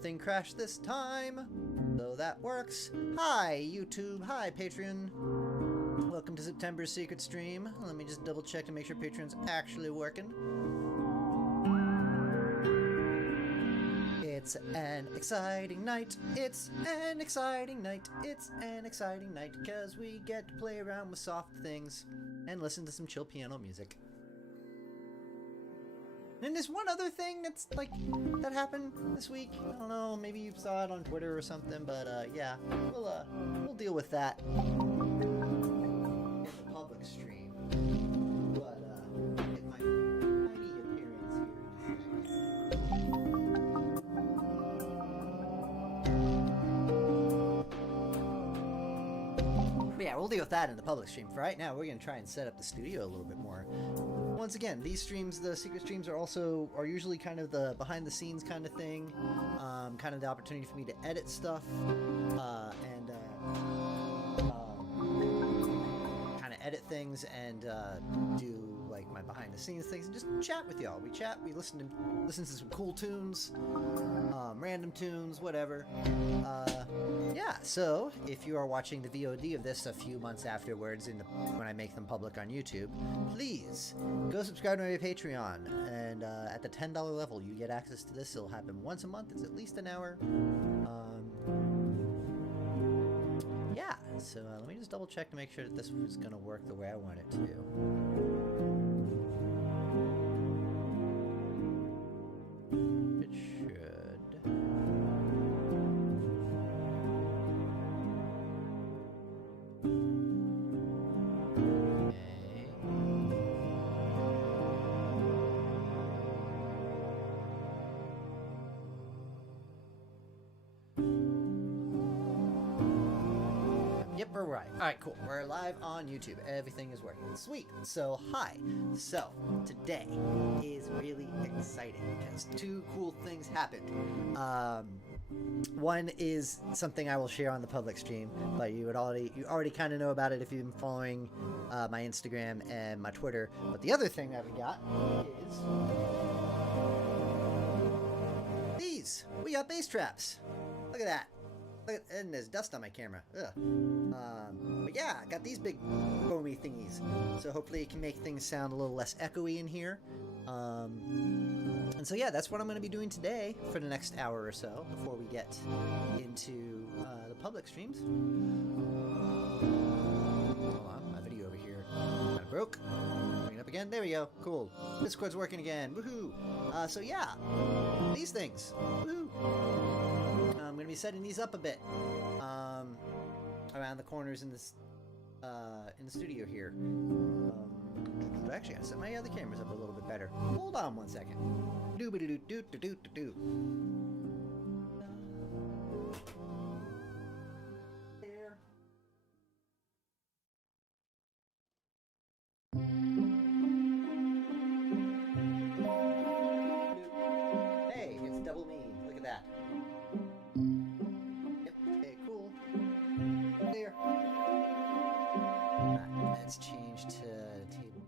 nothing crashed this time, so that works. Hi, YouTube. Hi, Patreon. Welcome to September's secret stream. Let me just double check to make sure Patreon's actually working. It's an exciting night. It's an exciting night. It's an exciting night because we get to play around with soft things and listen to some chill piano music. And there's one other thing that's like that happened this week. I don't know, maybe you saw it on Twitter or something, but yeah, we'll deal with that in the public stream. But get my tiny appearance here. But yeah, we'll deal with that in the public stream. For right now, we're gonna try and set up the studio a little bit more. Once again, these streams, the secret streams, are usually kind of the behind the scenes kind of thing, kind of the opportunity for me to edit stuff and kind of edit things and do like my behind the scenes things and just chat with y'all. We chat, we listen to some cool tunes, random tunes, whatever. Yeah, so if you are watching the VOD of this a few months afterwards when I make them public on YouTube, please go subscribe to my Patreon, and at the $10 level you get access to this. It'll happen once a month. It's at least an hour. Yeah, so let me just double check to make sure that this is going to work the way I want it to. It should. Yep, we're right. Alright, cool. We're live on YouTube. Everything is working. Sweet. So, hi. So, today is really exciting because two cool things happened. One is something I will share on the public stream, but you already kind of know about it if you've been following my Instagram and my Twitter. But the other thing that we got is these. We got bass traps. Look at that. And there's dust on my camera. Ugh. But yeah, I got these big foamy thingies. So hopefully it can make things sound a little less echoey in here. And so yeah, that's what I'm going to be doing today for the next hour or so before we get into the public streams. Hold on, my video over here kind of broke. Bring it up again. There we go. Cool. Discord's working again. Woohoo! So yeah, these things. Woohoo! I'm going to be setting these up a bit around the corners in this in the studio here. Actually, I set my other cameras up a little bit better. Hold on one second. Doo-ba-doo-doo-doo-doo-doo-doo. There. Hey, it's double me. Look at that. Yep. Okay, cool. There. Let's change to table.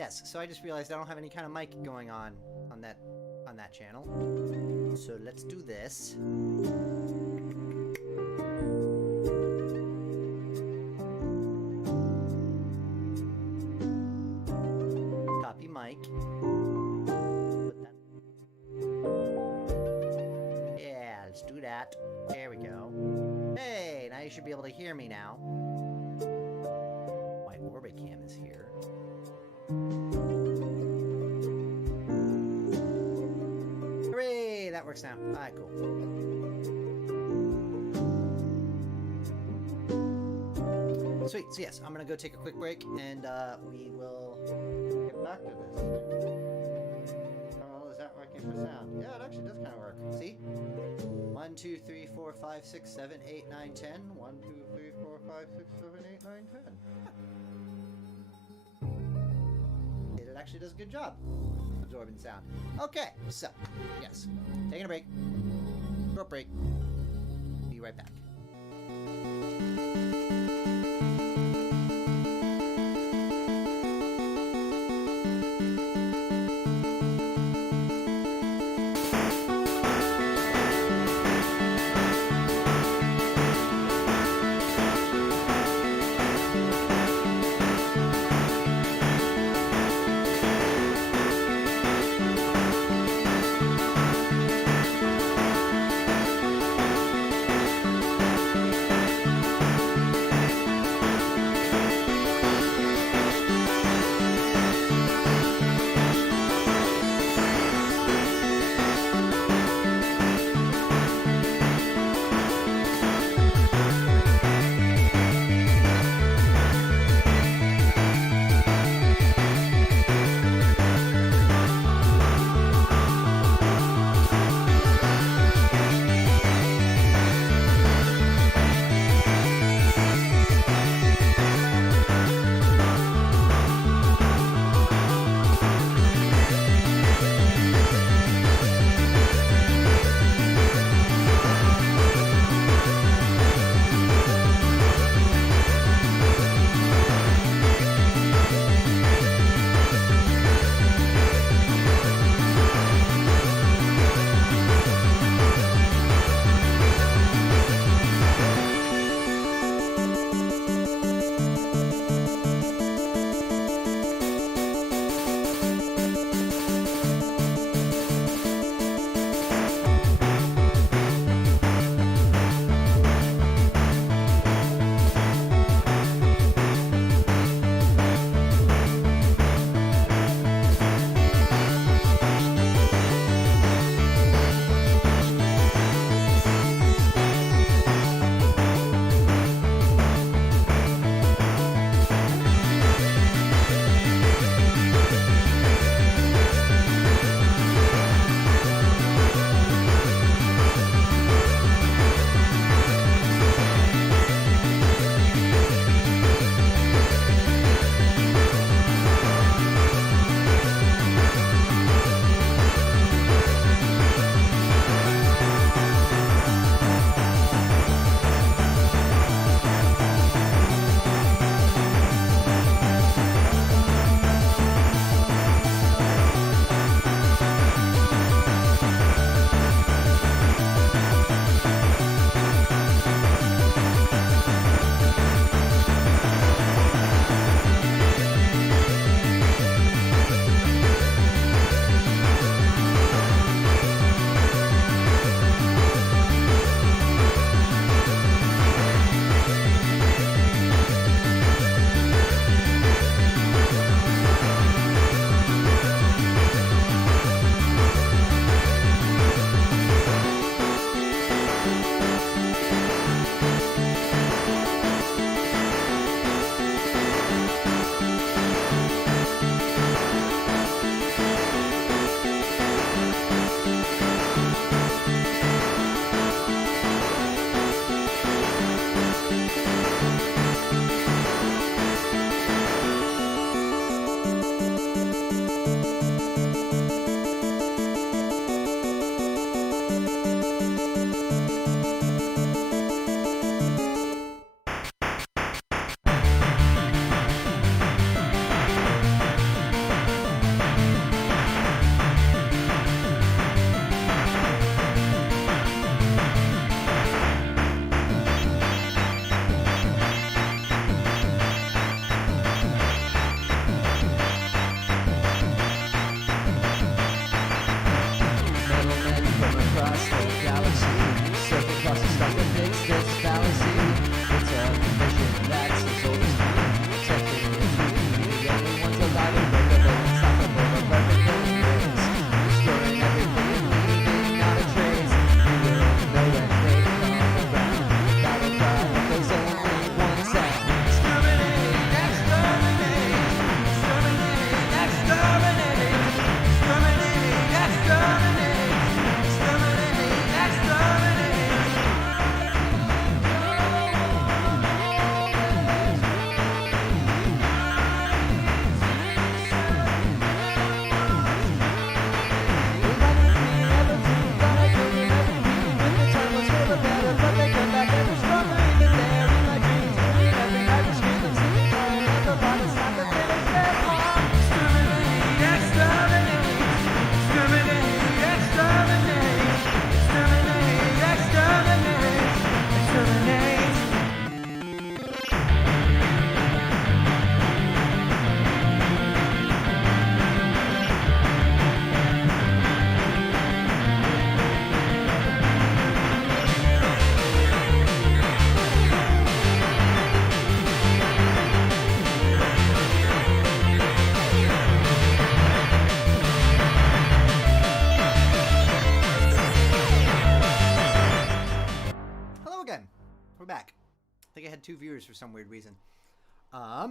Yes, so I just realized I don't have any kind of mic going on that channel. So let's do this. Copy mic. Put that. Yeah, let's do that. There we go. Hey, now you should be able to hear me now. My Orbicam is here. Hooray! That works now. Alright, cool. Sweet. So yes, I'm gonna go take a quick break, and we will get back to this. Oh, is that working for sound? Yeah, it actually does kind of work. See? 1, 2, 3, 4, 5, 6, 7, 8, 9, 10. 1, 2, 3, 4, 5, 6, 7, 8, 9, 10. It actually does a good job absorbing sound. Okay, so yes, taking a break. Short break. Be right back. We're back. I think I had 2 viewers for some weird reason. Yeah,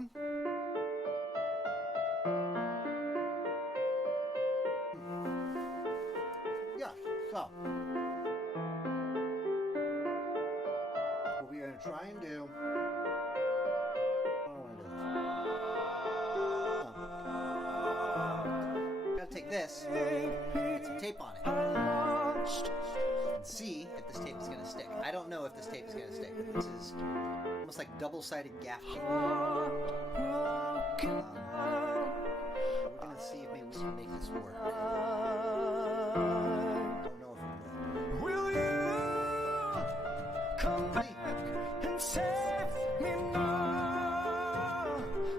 so what we are going to try and do. Gotta take this, put some tape on it, and see if this tape is going to stick. I don't know if this tape is going to stick. This is almost like double-sided gaff tape. We're going to see if maybe we can make this work. I don't know if it will. Will you come back and save me now?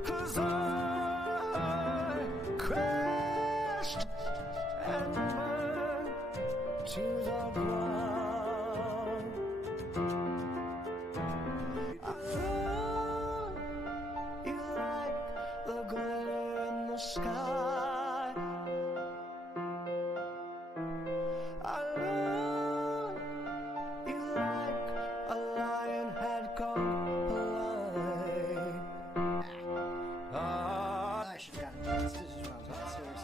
'Cause I crashed and burned to the ground. I love you like the glitter in the sky. I love you like a lion had gone blind. I should have gotten the scissors when I was upstairs.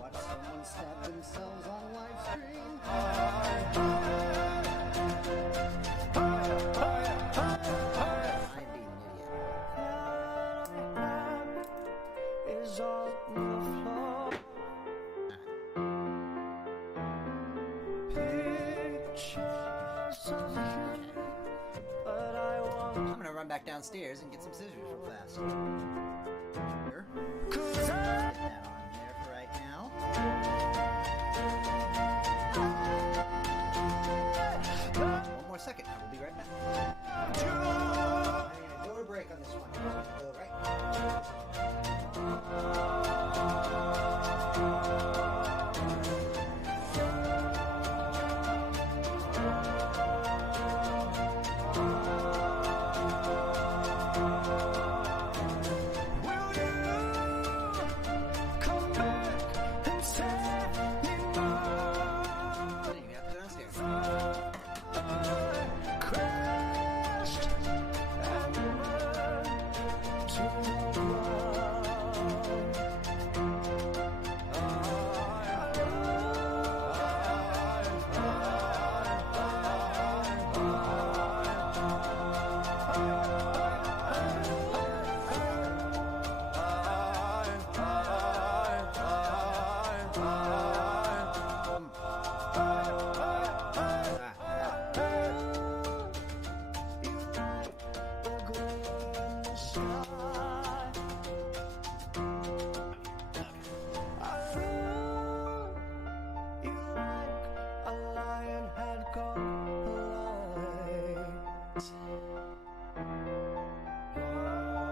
Watch someone stab themselves on live stream. I'm being an idiot. Is on the floor. Pictures of you, but I want. I'm gonna run back downstairs and get some scissors real fast. Here. 'Cause Get that on there for right now. One more second, I will be right back. I'm gonna do a break on this one. Go right. Will you come back and save me now? Then you have to go downstairs. I crashed and burned to the ground.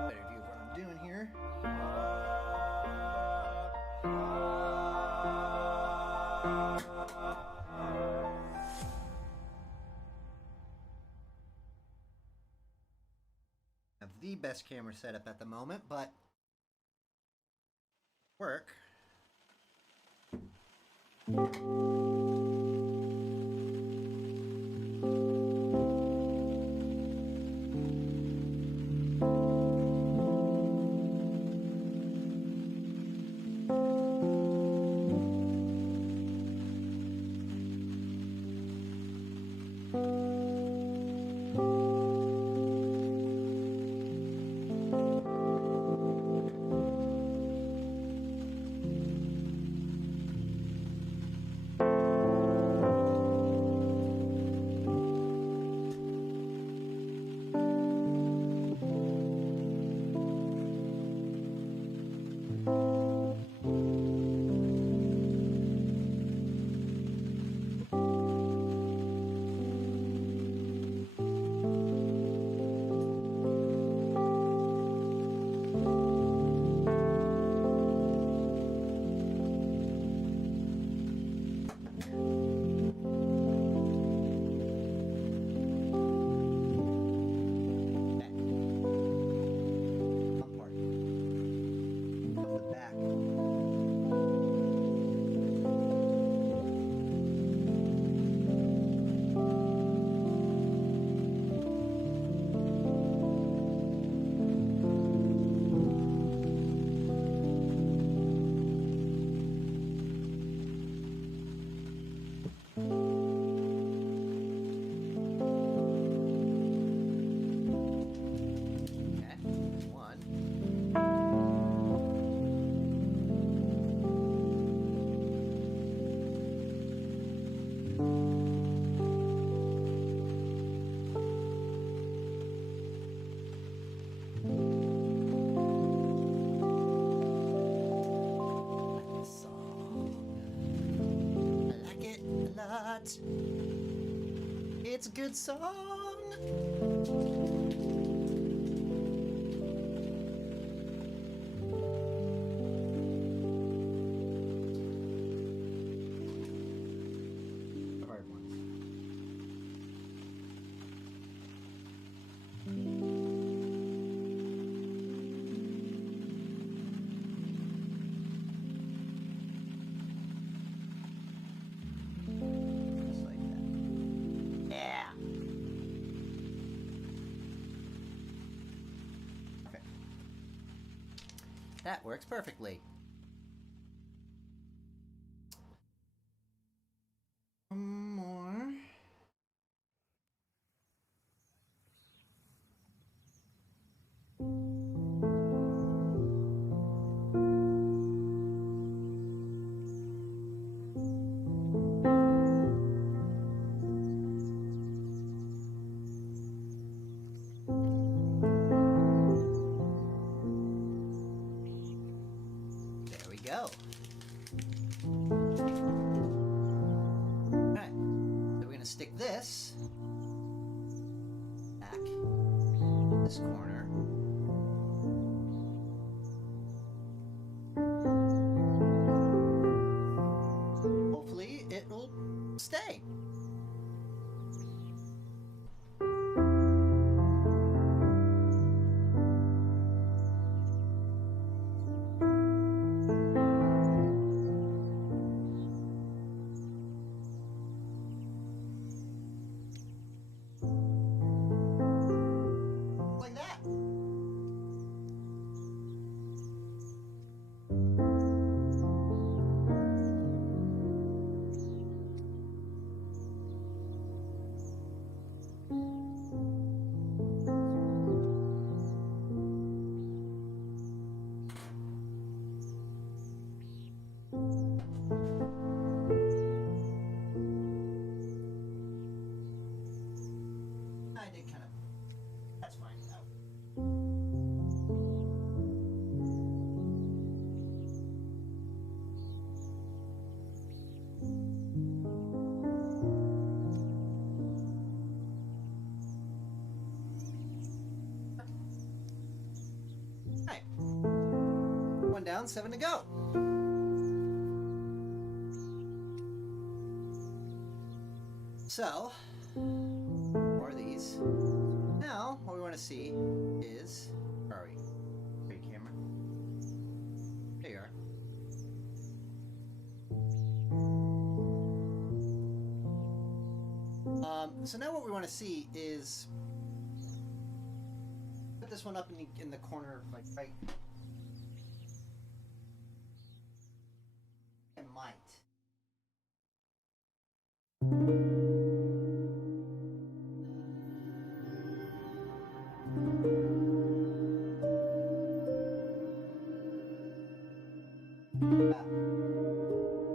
Better view of what I'm doing here. Have the best camera setup at the moment, but work. but it's a good song. Hard ones. Just like that. Yeah. Okay. That works perfectly. One more. There we go. Alright, so we're gonna stick this back this corner. Hopefully it'll stay. Like that. I did kind of. That's fine. Alright. One down, 7 to go. So, more of these. Now, what we want to see is. Where are we? Great camera. There you are. So now what we want to see is put this one up in the corner, like right. I might.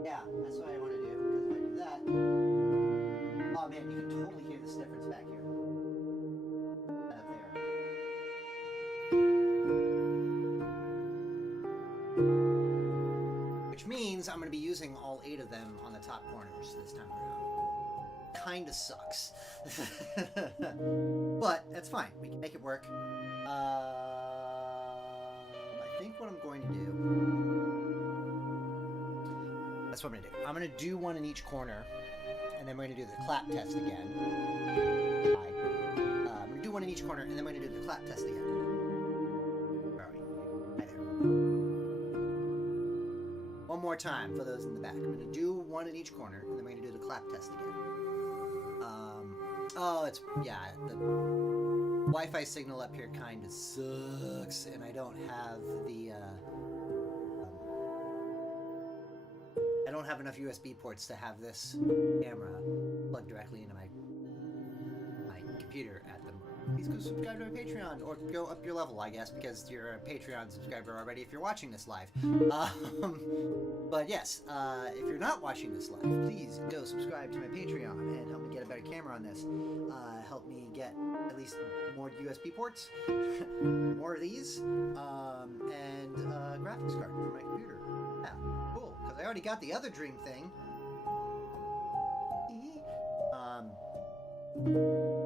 Yeah, that's what I want to do. Because if I do that, oh man, you can totally hear this difference back here. That up there. Which means I'm going to be using all 8 of them on the top corners this time around. Kinda sucks. But that's fine. We can make it work. I think what I'm going to do. That's what I'm going to do. I'm going to do one in each corner. And then we're going to do the clap test again. I'm going to do one in each corner. And then we're going to do the clap test again. Where are we? Hi there. One more time for those in the back. I'm going to do one in each corner. And then we're going to do the clap test again. Oh, it's, yeah, the Wi-Fi signal up here kind of sucks, and I don't have the, I don't have enough USB ports to have this camera plugged directly into my computer at the moment. Please go subscribe to my Patreon, or go up your level, I guess, because you're a Patreon subscriber already if you're watching this live. But yes, if you're not watching this live, please go subscribe to my Patreon and help me get a better camera on this. Help me get at least more USB ports, more of these, and graphics card for my computer. Yeah, cool, because I already got the other Dream thing.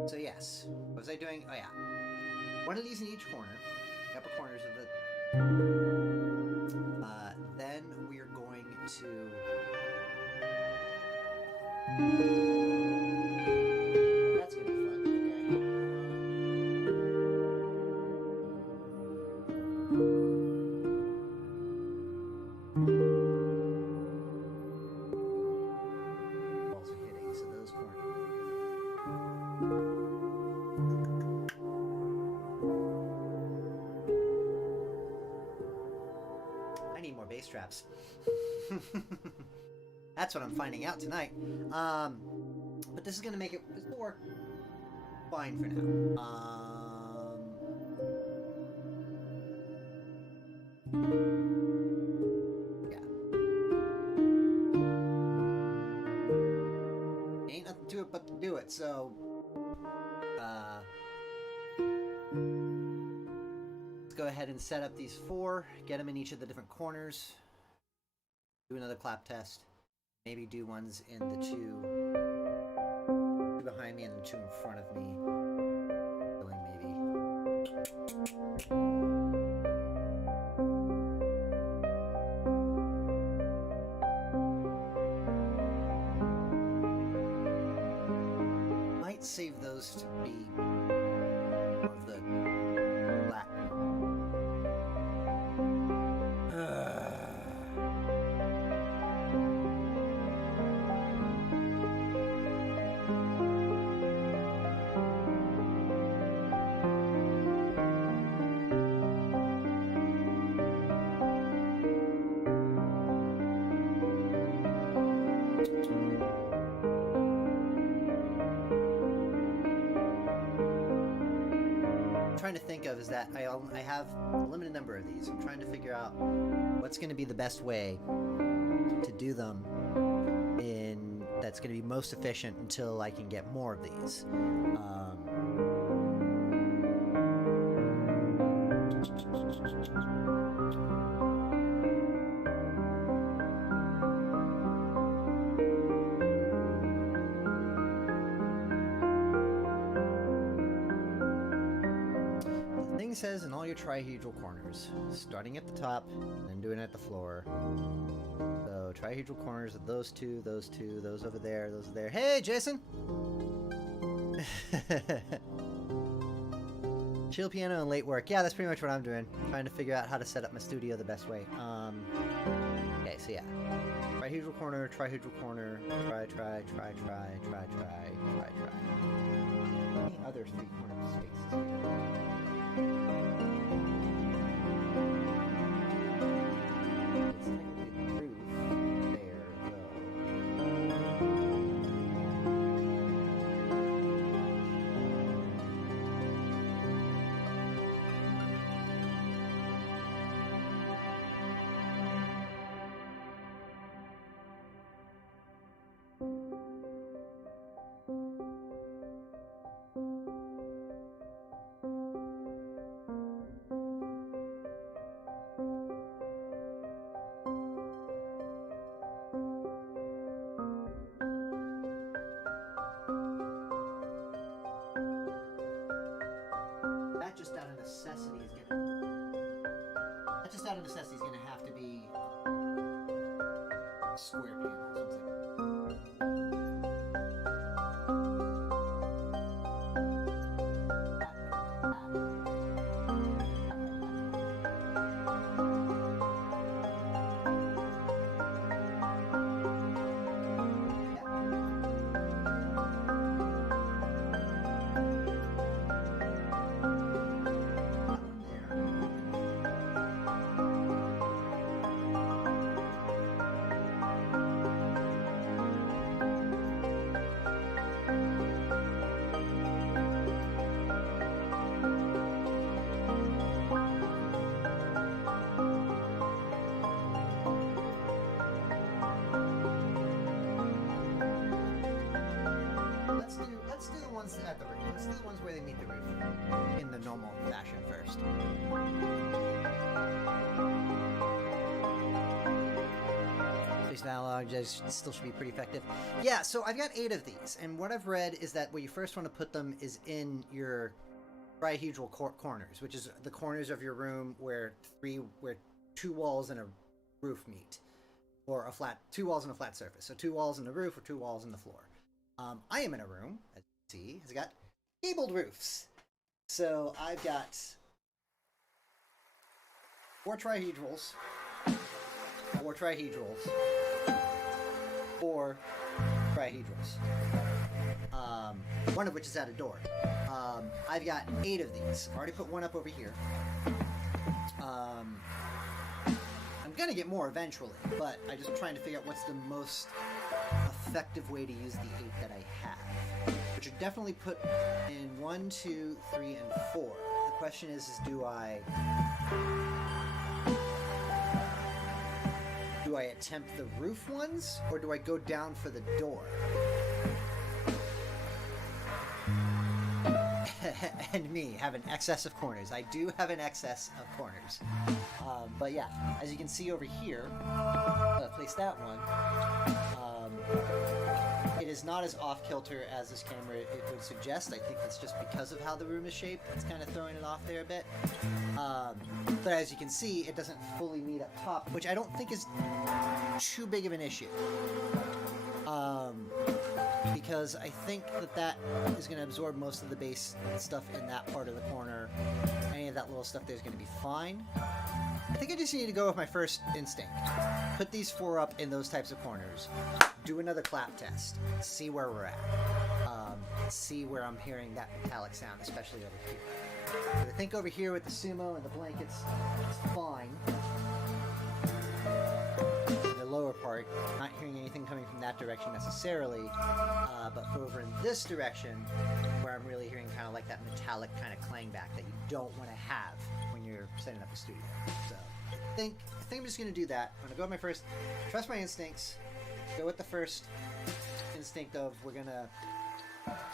So yes, what was I doing? Oh yeah, one of these in each corner, the upper corners of the. Then we are going to. That's gonna be fun. Okay. Balls are hitting, so those corners. I need more bass traps. That's what I'm finding out tonight. But this is gonna make it work fine for now. Yeah. Ain't nothing to it but to do it. So, let's go ahead and set up these 4. Get them in each of the different corners. Do another clap test. Maybe do ones in the 2 behind me and the 2 in front of me. Maybe. Might save those to be more of the black. Trying to think of is that I have a limited number of these. I'm trying to figure out what's going to be the best way to do them in that's going to be most efficient until I can get more of these. Says in all your trihedral corners, starting at the top and then doing it at the floor. So trihedral corners of those two, those over there, those there. Hey, Jason! Chill piano and late work. Yeah, that's pretty much what I'm doing. Trying to figure out how to set up my studio the best way. Okay, so yeah. Trihedral corner, try. Any other 3-corner spaces here? Out of necessity is going to have to be square panels. Let's do the ones where they meet the roof in the normal fashion first. So Voice dialogue still should be pretty effective. Yeah, so I've got 8 of these, and what I've read is that where you first want to put them is in your trihedral corners, which is the corners of your room where 2 walls and a roof meet, or 2 walls and a flat surface. So 2 walls and the roof, or 2 walls and the floor. I am in a room, as you can see, has got gabled roofs. So I've got 4 trihedrals, 4 trihedrals, 4 trihedrals. One of which is at a door. I've got 8 of these. I've already put one up over here. I'm gonna get more eventually, but I'm just trying to figure out what's the most effective way to use the 8 that I have, which are definitely put in 1, 2, 3, and 4. The question is do I attempt the roof ones, or do I go down for the door? And me have an excess of corners. I do have an excess of corners. But yeah, as you can see over here, place that one. It is not as off-kilter as this camera it would suggest. I think that's just because of how the room is shaped. It's kind of throwing it off there a bit. But as you can see, it doesn't fully meet up top, which I don't think is too big of an issue. Because I think that is going to absorb most of the base stuff in that part of the corner. Any of that little stuff there is going to be fine. I think I just need to go with my first instinct. Put these 4 up in those types of corners. Do another clap test. See where we're at. See where I'm hearing that metallic sound, especially over here. But I think over here with the sumo and the blankets, it's fine. The lower part, not hearing anything coming from that direction necessarily, but over in this direction, where I'm really hearing kind of like that metallic kind of clang back that you don't want to have when you're setting up a studio. So I think I'm just going to do that. I'm going to go with my first, trust my instincts, go with the first instinct of we're going to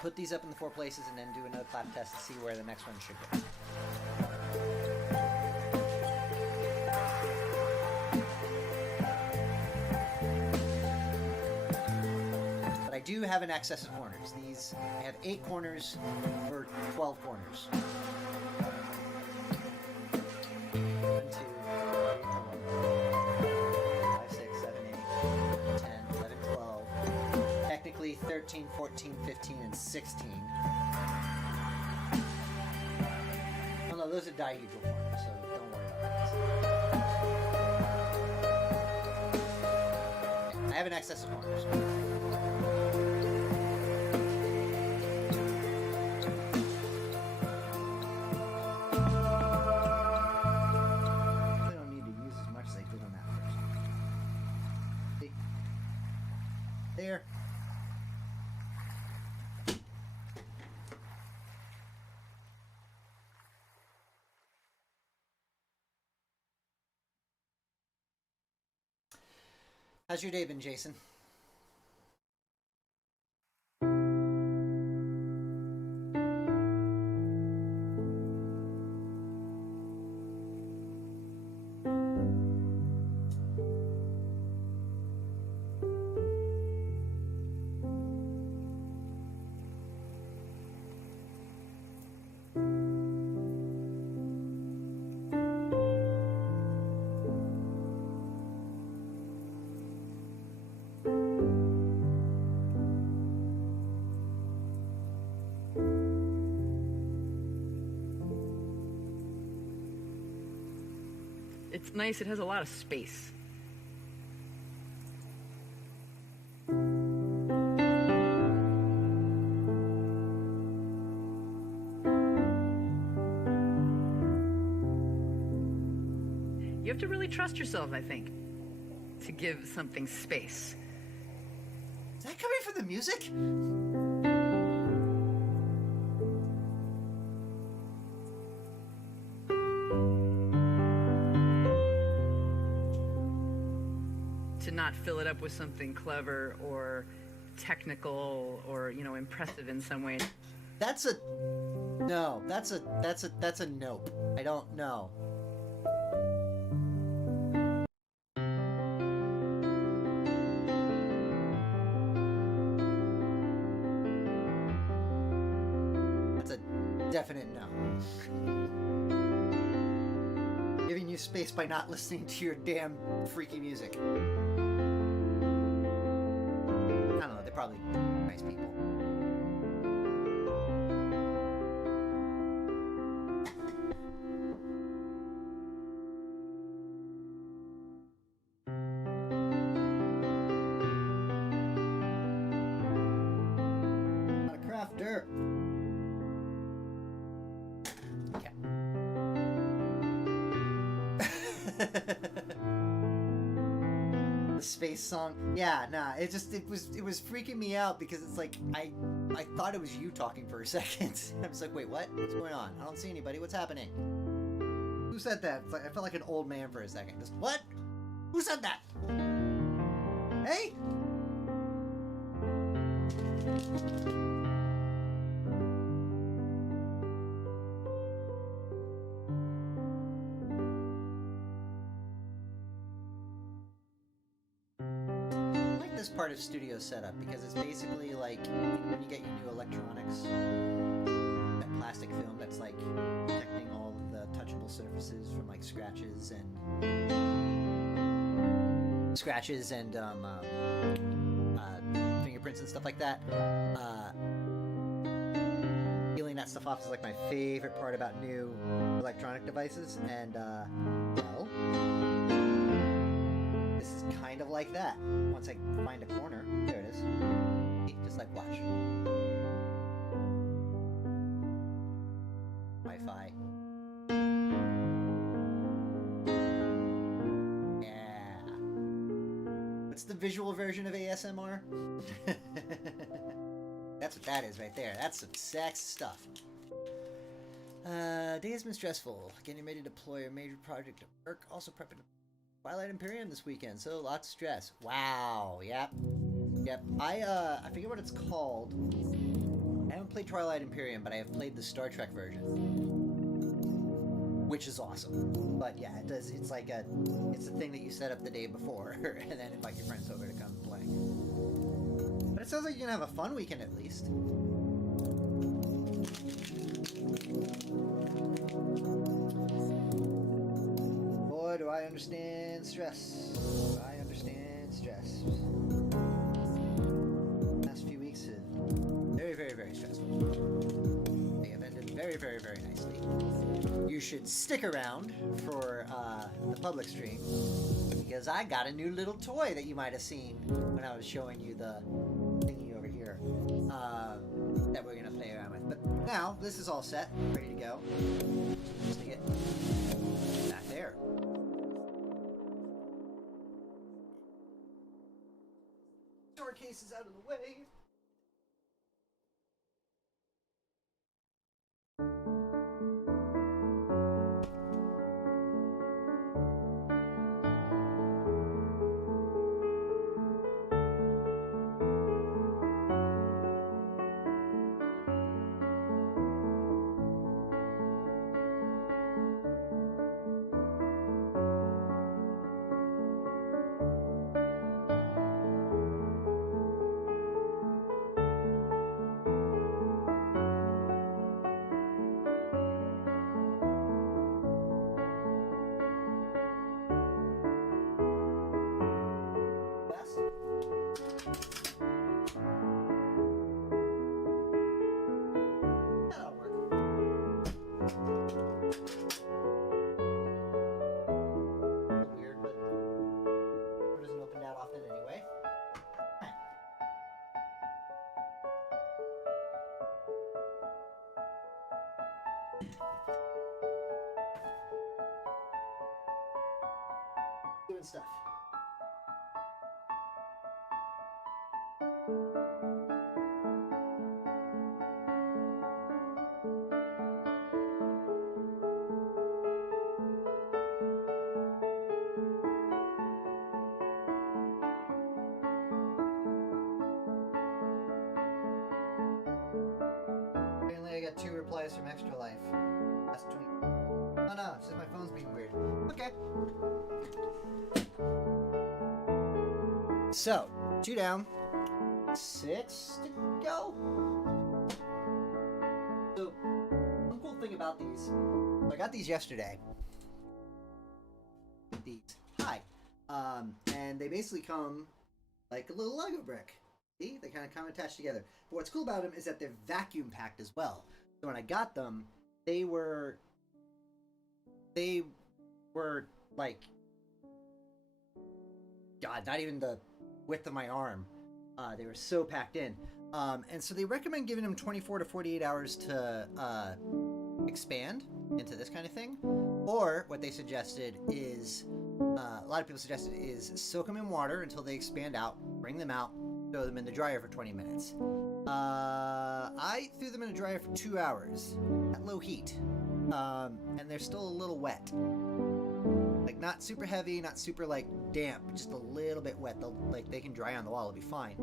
put these up in the 4 places and then do another clap test to see where the next one should go. I do have an excess of corners. I have 8 corners for 12 corners. 1, 2, 3, 4, 5, 6, 7, 8, 10, 11, 12. Technically 13, 14, 15, and 16. Oh no, those are dihedral corners, so don't worry about that. I have an excess of corners. There. How's your day been, Jason? It's nice, it has a lot of space. You have to really trust yourself, I think, to give something space. Is that coming from the music? To not fill it up with something clever or technical or, impressive in some way. That's a nope. I don't know. Definite no. Giving you space by not listening to your damn freaky music. I don't know, they're probably nice people. Not a crafter. Okay. The space song. Yeah, nah, it was freaking me out because it's like I thought it was you talking for a second. I was like, wait, what? What's going on? I don't see anybody. What's happening? Who said that? It's like, I felt like an old man for a second. Just what? Who said that? Hey? I like this part of studio setup because it's basically like when you get your new electronics, that plastic film that's like protecting all of the touchable surfaces from like scratches and fingerprints and stuff like that. Peeling that stuff off is like my favorite part about new electronic devices, and well, this is kind of like that. Once I find a corner, there it is. Just like watch. Wi-Fi. Yeah. What's the visual version of ASMR? That's what that is right there. That's some sex stuff. Day has been stressful. Getting ready to deploy a major project at work. Also prepping Twilight Imperium this weekend, so lots of stress. Wow. Yep. I forget what it's called. I haven't played Twilight Imperium, but I have played the Star Trek version, which is awesome. But yeah, it does. It's like it's a thing that you set up the day before, and then invite your friends over to come play. But it sounds like you're gonna have a fun weekend at least. Boy, do I understand stress. I understand stress. Last few weeks have very, very, very stressful. They have ended very, very, very nicely. You should stick around for the public stream because I got a new little toy that you might have seen when I was showing you the thingy over here that we're gonna play around with. But now this is all set, ready to go. Stick it back there. Door case is out of the way. That'll work. Weird, but it doesn't open that often anyway. Doing stuff. Apparently I got 2 replies from Extra Life. That's 20. Oh no, it's just my phone's being weird. Okay. So, 2 down. 6 to go. So, about these. So I got these yesterday. These. Hi. And they basically come like a little Lego brick. See? They kind of come attached together. But what's cool about them is that they're vacuum packed as well. So when I got them, they were like, God, not even the width of my arm. They were so packed in. And so they recommend giving them 24 to 48 hours to expand into this kind of thing. Or what they suggested is, a lot of people suggested is soak them in water until they expand out, bring them out, throw them in the dryer for 20 minutes. I threw them in a dryer for 2 hours at low heat. And they're still a little wet. Like not super heavy, not super like damp, just a little bit wet. They can dry on the wall, it'll be fine.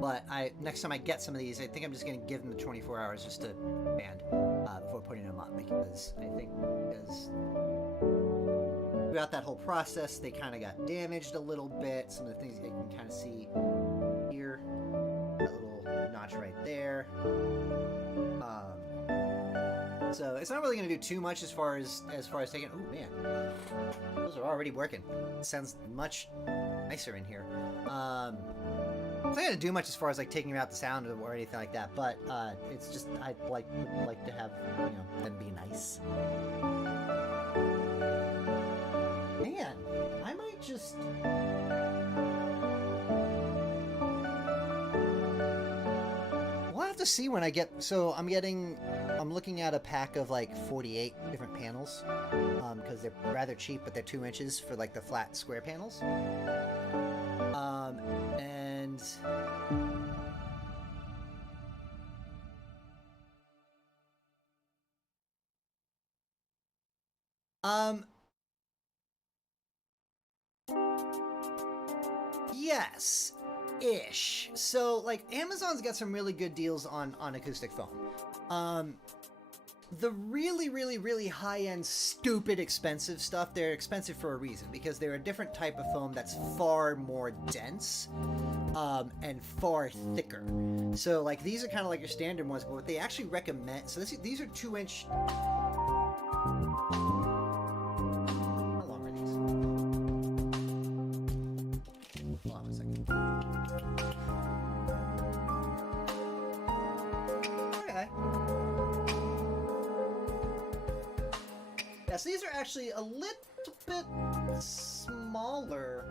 But next time I get some of these, I think I'm just gonna give them the 24 hours just to expand before putting them up, because I think throughout that whole process they kind of got damaged a little bit. Some of the things you can kind of see here, that little notch right there. So it's not really going to do too much as far as taking. Oh man, those are already working. It sounds much nicer in here. It's not going to do much as far as like taking out the sound or anything like that. But it's just I would like to have them be nice. Man, I might just. We'll have to see when I get. So I'm looking at a pack of like 48 different panels, because they're rather cheap, but they're 2 inches for like the flat square panels. Yes. Ish. So, like, Amazon's got some really good deals on acoustic foam. The really, really, really high-end, stupid expensive stuff, they're expensive for a reason, because they're a different type of foam that's far more dense, and far thicker. So, like, these are kind of like your standard ones, but what they actually recommend... So these are 2-inch... How long are these? Hold on a second. Okay. So these are actually a little bit smaller.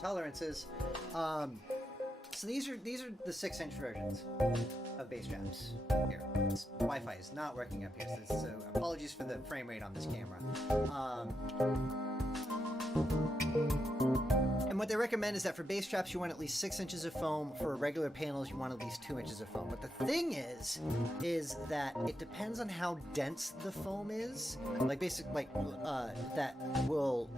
Tolerances. So these are the 6-inch versions of bass traps. Here, Wi-Fi is not working up here, so apologies for the frame rate on this camera. And what they recommend is that for bass traps, you want at least 6 inches of foam. For regular panels, you want at least 2 inches of foam. But the thing is that it depends on how dense the foam is. Like, that will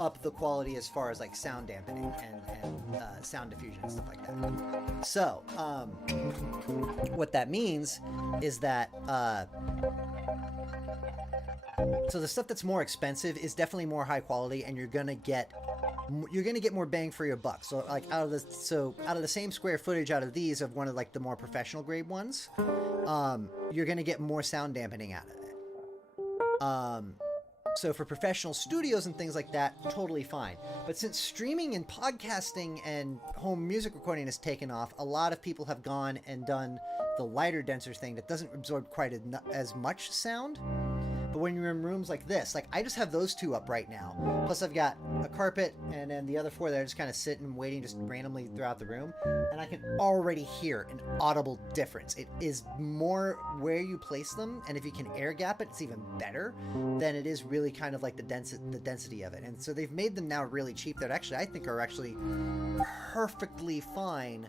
up the quality as far as, like, sound dampening and sound diffusion and stuff like that. So, what that means is that, so the stuff that's more expensive is definitely more high quality, and you're gonna get more bang for your buck. So like out of the same square footage out of these of one of like the more professional grade ones, you're gonna get more sound dampening out of it. So for professional studios and things like that, totally fine. But since streaming and podcasting and home music recording has taken off, a lot of people have gone and done the lighter, denser thing that doesn't absorb quite as much sound. But when you're in rooms like this, like I just have those two up right now. Plus I've got a carpet, and then the other 4 that are just kind of sitting and waiting just randomly throughout the room. And I can already hear an audible difference. It is more where you place them, and if you can air gap it, it's even better than it is really kind of like the density of it. And so they've made them now really cheap that actually I think are actually perfectly fine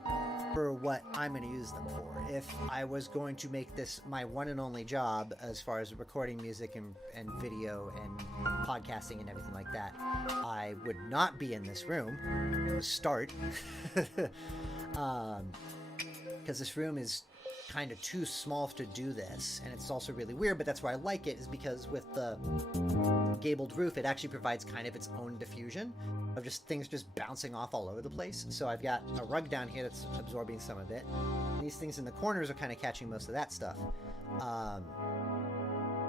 for what I'm going to use them for. If I was going to make this my one and only job as far as recording music and video and podcasting and everything like that, I would not be in this room to start. Because this room is kind of too small to do this, and it's also really weird, but that's why I like it, is because with the gabled roof, it actually provides kind of its own diffusion of just things just bouncing off all over the place. So I've got a rug down here that's absorbing some of it. These things in the corners are kind of catching most of that stuff.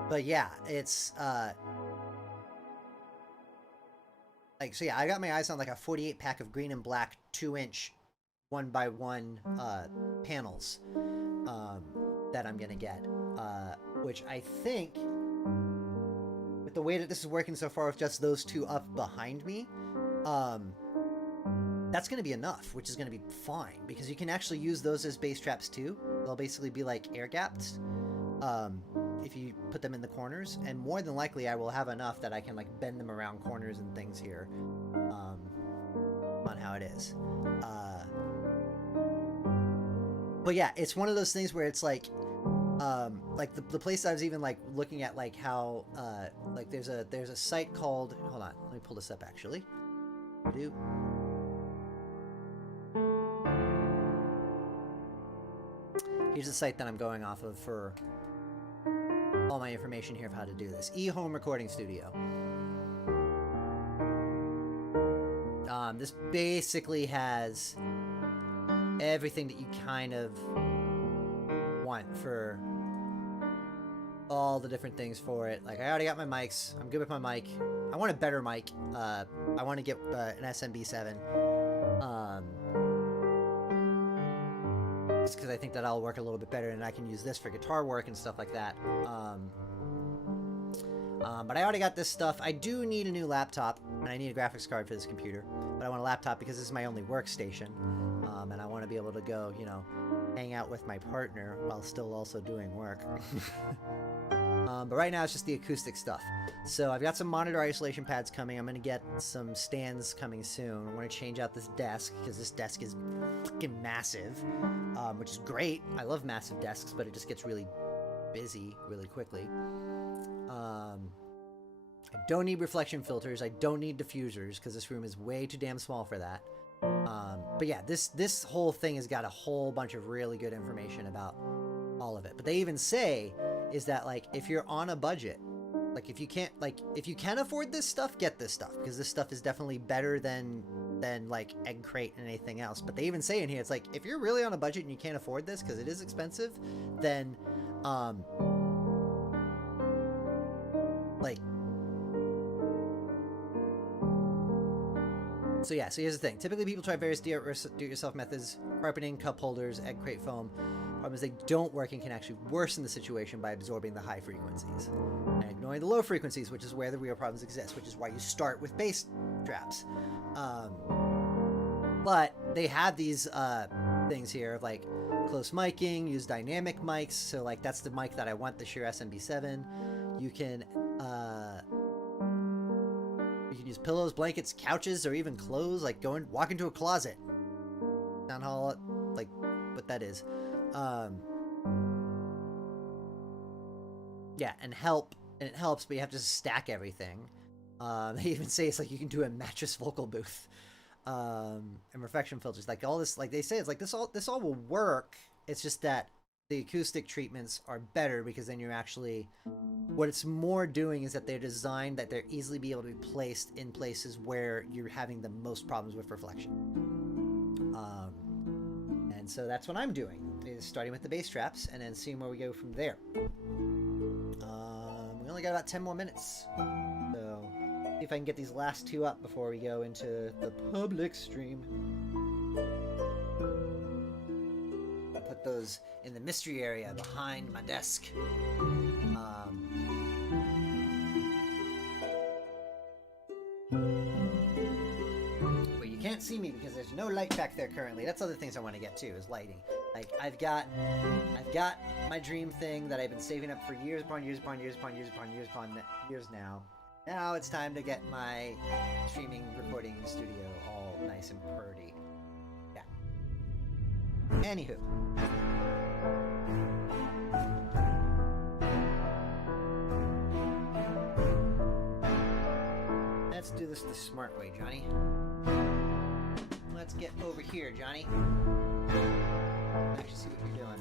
But yeah, it's like, so yeah, I got my eyes on like a 48 pack of green and black 2-inch 1x1 panels that I'm gonna get, which I think, with the way that this is working so far with just those two up behind me, that's gonna be enough, which is gonna be fine, because you can actually use those as base traps too. They'll basically be like air gaps if you put them in the corners, and more than likely I will have enough that I can like bend them around corners and things here on how it is. But yeah, it's one of those things where it's like the place I was even like looking at, like how like there's a site called, hold on, let me pull this up actually. Here's a site that I'm going off of for all my information here of how to do this. eHome Recording Studio. This basically has everything that you kind of want for all the different things for it. Like, I already got my mics. I'm good with my mic. I want a better mic. I want to get an SMB7. Just because I think that I'll work a little bit better, and I can use this for guitar work and stuff like that. But I already got this stuff. I do need a new laptop, and I need a graphics card for this computer. But I want a laptop because this is my only workstation. And I want to be able to go, you know, hang out with my partner while still also doing work. But right now it's just the acoustic stuff. So I've got some monitor isolation pads coming. I'm going to get some stands coming soon. I want to change out this desk because this desk is fucking massive, which is great. I love massive desks, but it just gets really busy really quickly. I don't need reflection filters. I don't need diffusers because this room is way too damn small for that. But yeah, this whole thing has got a whole bunch of really good information about all of it. But they even say is that, like, if you're on a budget, like if you can afford this stuff, get this stuff, because this stuff is definitely better than like Egg Crate and anything else. But they even say in here, it's like, if you're really on a budget and you can't afford this because it is expensive, then like, so yeah, so here's the thing. Typically people try various do-it-yourself methods, carpeting, cup holders, Egg Crate foam. Problem is they don't work and can actually worsen the situation by absorbing the high frequencies and ignoring the low frequencies, which is where the real problems exist, which is why you start with bass traps. But they have these things here of like close miking, use dynamic mics. So like that's the mic that I want, the Shure SMB7. You can use pillows, blankets, couches, or even clothes. Like walk into a closet. Town hall, like what that is. Yeah, and it helps, but you have to stack everything. They even say it's like you can do a mattress vocal booth, and reflection filters, like all this. Like they say, it's like this all will work. It's just that the acoustic treatments are better because then you're actually, what it's more doing is that they're designed that they're easily be able to be placed in places where you're having the most problems with reflection. And so that's what I'm doing, is starting with the bass traps and then seeing where we go from there. We only got about 10 more minutes, so see if I can get these last two up before we go into the public stream. I'll put those in the mystery area behind my desk. Well, you can't see me because there's no light back there currently. That's other things I want to get to, is lighting. Like I've got my dream thing that I've been saving up for years upon years upon years upon years upon years upon years now. Now it's time to get my streaming recording studio all nice and pretty. Yeah. Anywho. Let's do this the smart way, Johnny. Let's get over here, Johnny. Actually see what you're doing.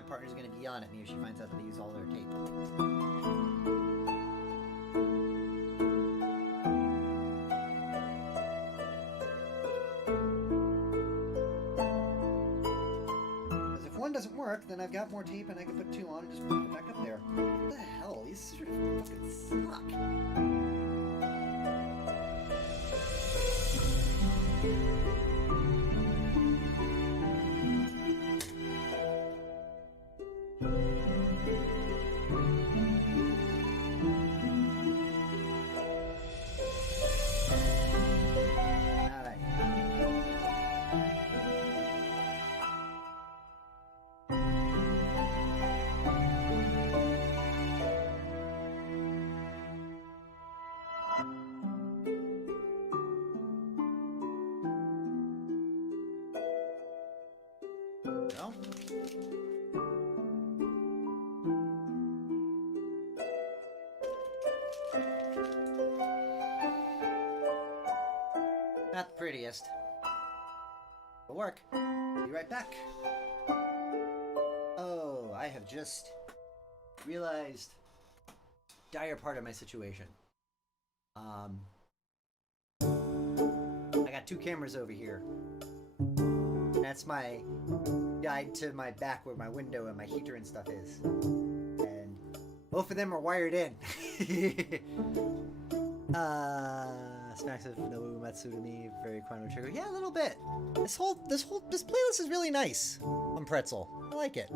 my partner's gonna be yelling at me if she finds out that I use all their tape. Because if one doesn't work, then I've got more tape and I can put 2 on and just put it back up there. What the hell? These sort of fucking suck. No? Not the prettiest. It'll work. Be right back. Oh, I have just realized dire part of my situation. I got 2 cameras over here. That's my guide to my back where my window and my heater and stuff is. And both of them are wired in. Smacks of Nobu Matsudami, very Quantum Trigger. Yeah, a little bit. This playlist is really nice on Pretzel. I like it.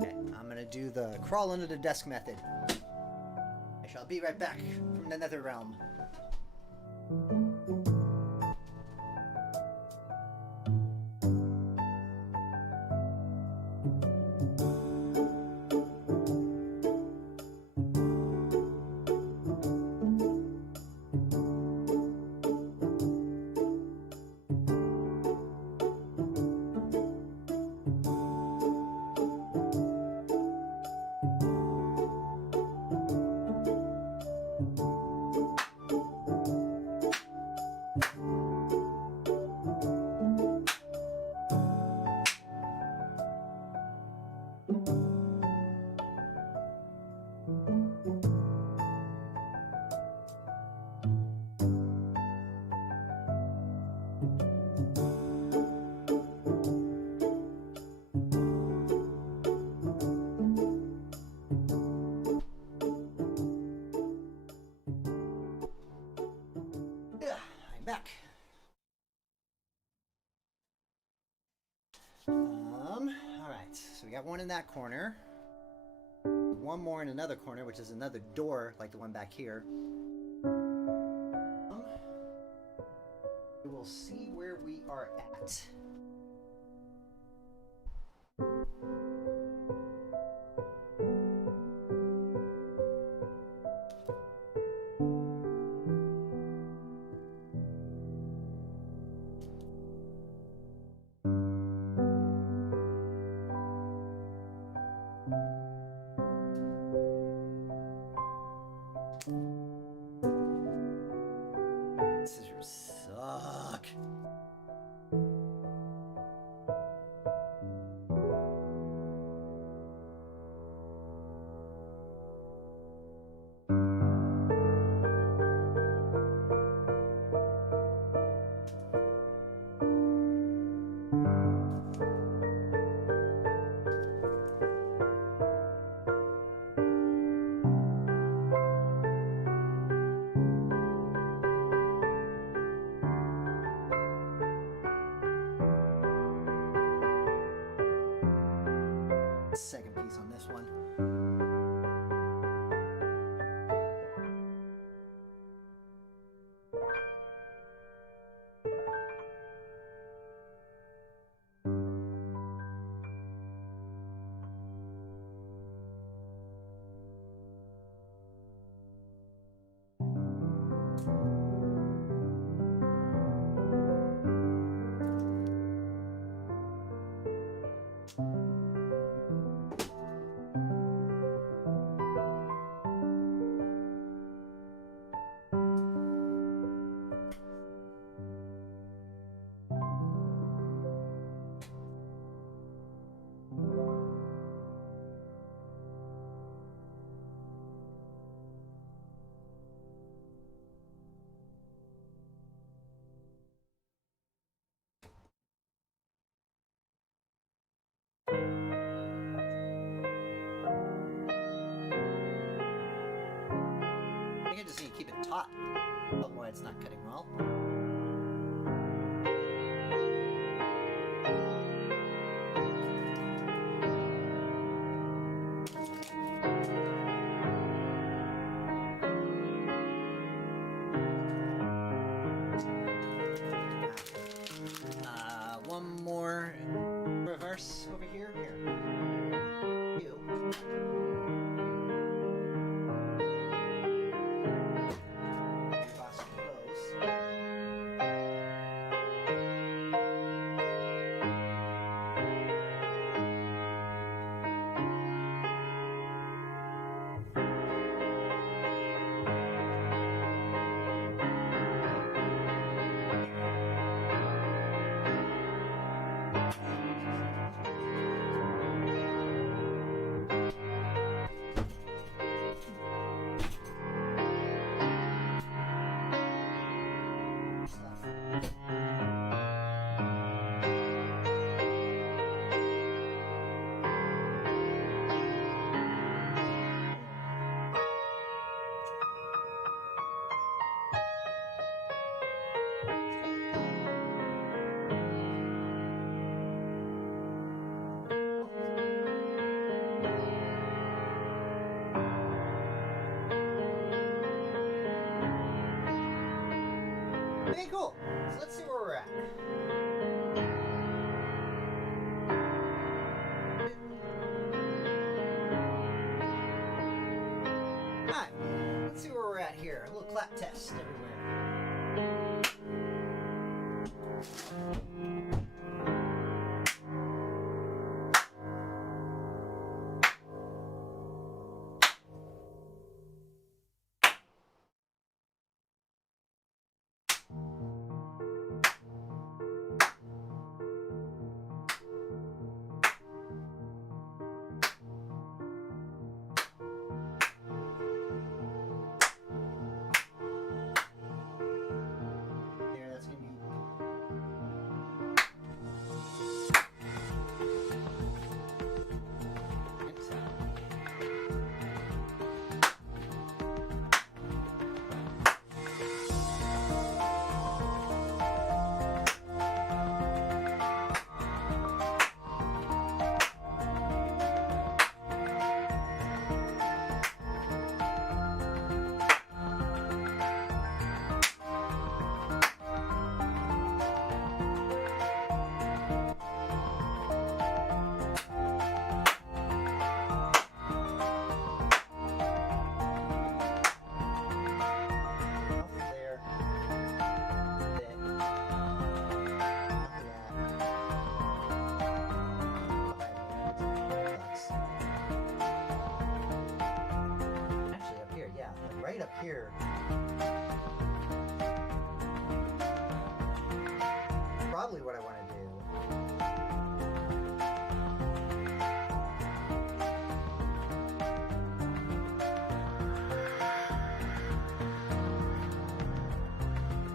Okay, I'm gonna do the crawl under the desk method. I shall be right back from the nether realm. I'm back. Alright, so we got one in that corner. One more in another corner, which is another door like the one back here. We will see where we are at. Scissors suck. here just so you keep it taut. Otherwise, it's not cutting well. One more reverse over here. Here. You. Boss compose. Okay, cool. So let's see where we're at. Alright, let's see where we're at here. A little clap test everywhere. There, that's gonna be. There. Actually, up here, yeah, like right up here. Probably what I want to do.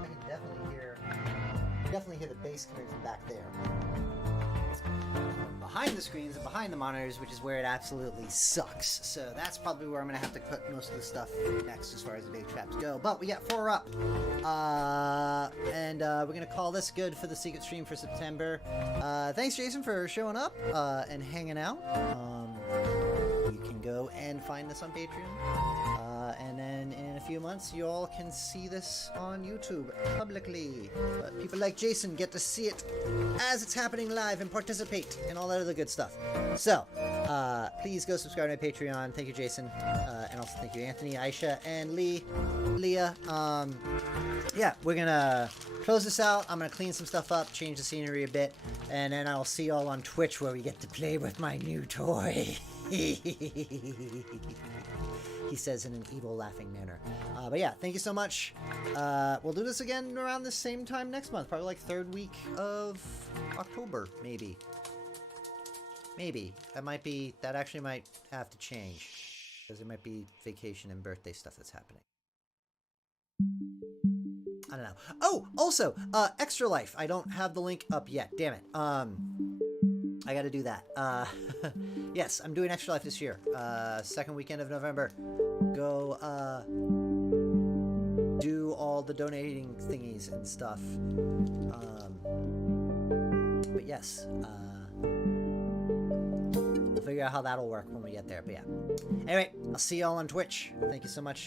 I can definitely hear the bass coming from back there. Behind the screens and behind the monitors, which is where it absolutely sucks. So that's probably where I'm gonna have to put most of the stuff next as far as the big traps go. But we got 4 up. And we're gonna call this good for the secret stream for September. Thanks, Jason, for showing up and hanging out. You can go and find this on Patreon. And then in a few months, you all can see this on YouTube publicly. But people like Jason get to see it as it's happening live and participate and all that other good stuff. So, please go subscribe to my Patreon. Thank you, Jason. And also thank you, Anthony, Aisha, and Leah. Yeah, we're gonna close this out. I'm gonna clean some stuff up, change the scenery a bit, and then I'll see y'all on Twitch where we get to play with my new toy. He says in an evil laughing manner. But yeah, thank you so much. We'll do this again around the same time next month, probably like 3rd week of October, maybe. That actually might have to change, because there might be vacation and birthday stuff that's happening. I don't know. Oh, also, Extra Life. I don't have the link up yet. Damn it. I gotta do that. Yes, I'm doing Extra Life this year. 2nd weekend of November. Go the donating thingies and stuff. But yes, we'll figure out how that'll work when we get there. But yeah. Anyway, I'll see y'all on Twitch. Thank you so much.